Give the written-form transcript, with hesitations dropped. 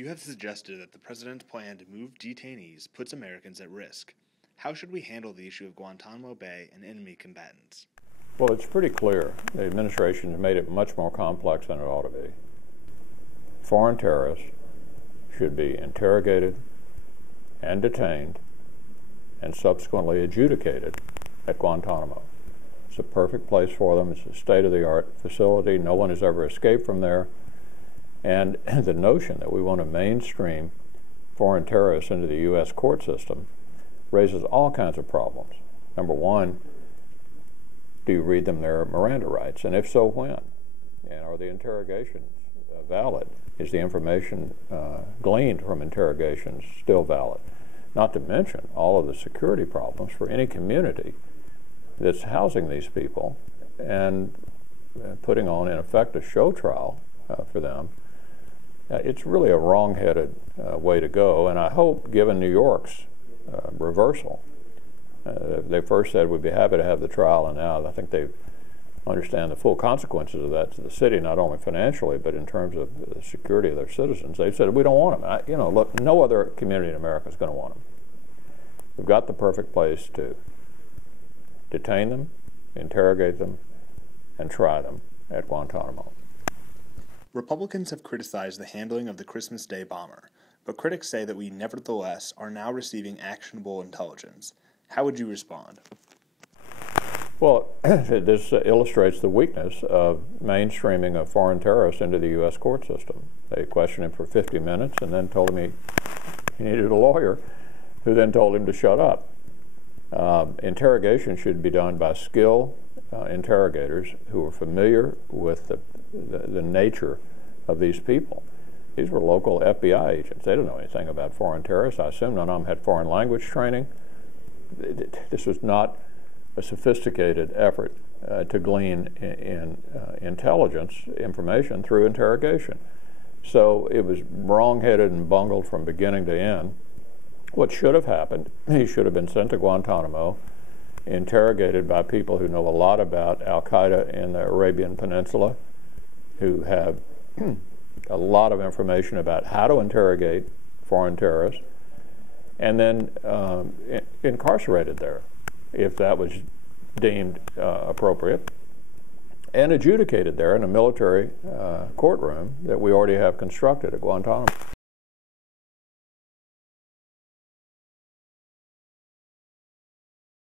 You have suggested that the president's plan to move detainees puts Americans at risk. How should we handle the issue of Guantanamo Bay and enemy combatants? Well, it's pretty clear. The administration has made it much more complex than it ought to be. Foreign terrorists should be interrogated and detained and subsequently adjudicated at Guantanamo. It's a perfect place for them. It's a state-of-the-art facility. No one has ever escaped from there. And the notion that we want to mainstream foreign terrorists into the U.S. court system raises all kinds of problems. Number one, do you read them their Miranda rights? And if so, when? And are the interrogations valid? Is the information gleaned from interrogations still valid? Not to mention all of the security problems for any community that's housing these people and putting on, in effect, a show trial for them. It's really a wrong-headed way to go, and I hope, given New York's reversal, they first said we'd be happy to have the trial, and now I think they understand the full consequences of that to the city, not only financially, but in terms of the security of their citizens. They've said, we don't want them. Look, no other community in America is going to want them. We've got the perfect place to detain them, interrogate them, and try them at Guantanamo. Republicans have criticized the handling of the Christmas Day bomber, but critics say that we nevertheless are now receiving actionable intelligence. How would you respond? Well, this illustrates the weakness of mainstreaming of foreign terrorists into the U.S. court system. They questioned him for 50 minutes and then told him he needed a lawyer, who then told him to shut up. Interrogation should be done by skilled interrogators who are familiar with the nature of these people. These were local FBI agents. They didn't know anything about foreign terrorists. I assume none of them had foreign language training. This was not a sophisticated effort to glean intelligence information through interrogation. So it was wrong-headed and bungled from beginning to end. What should have happened, he should have been sent to Guantanamo, interrogated by people who know a lot about al-Qaeda in the Arabian Peninsula, who have a lot of information about how to interrogate foreign terrorists, and then incarcerated there, if that was deemed appropriate, and adjudicated there in a military courtroom that we already have constructed at Guantanamo.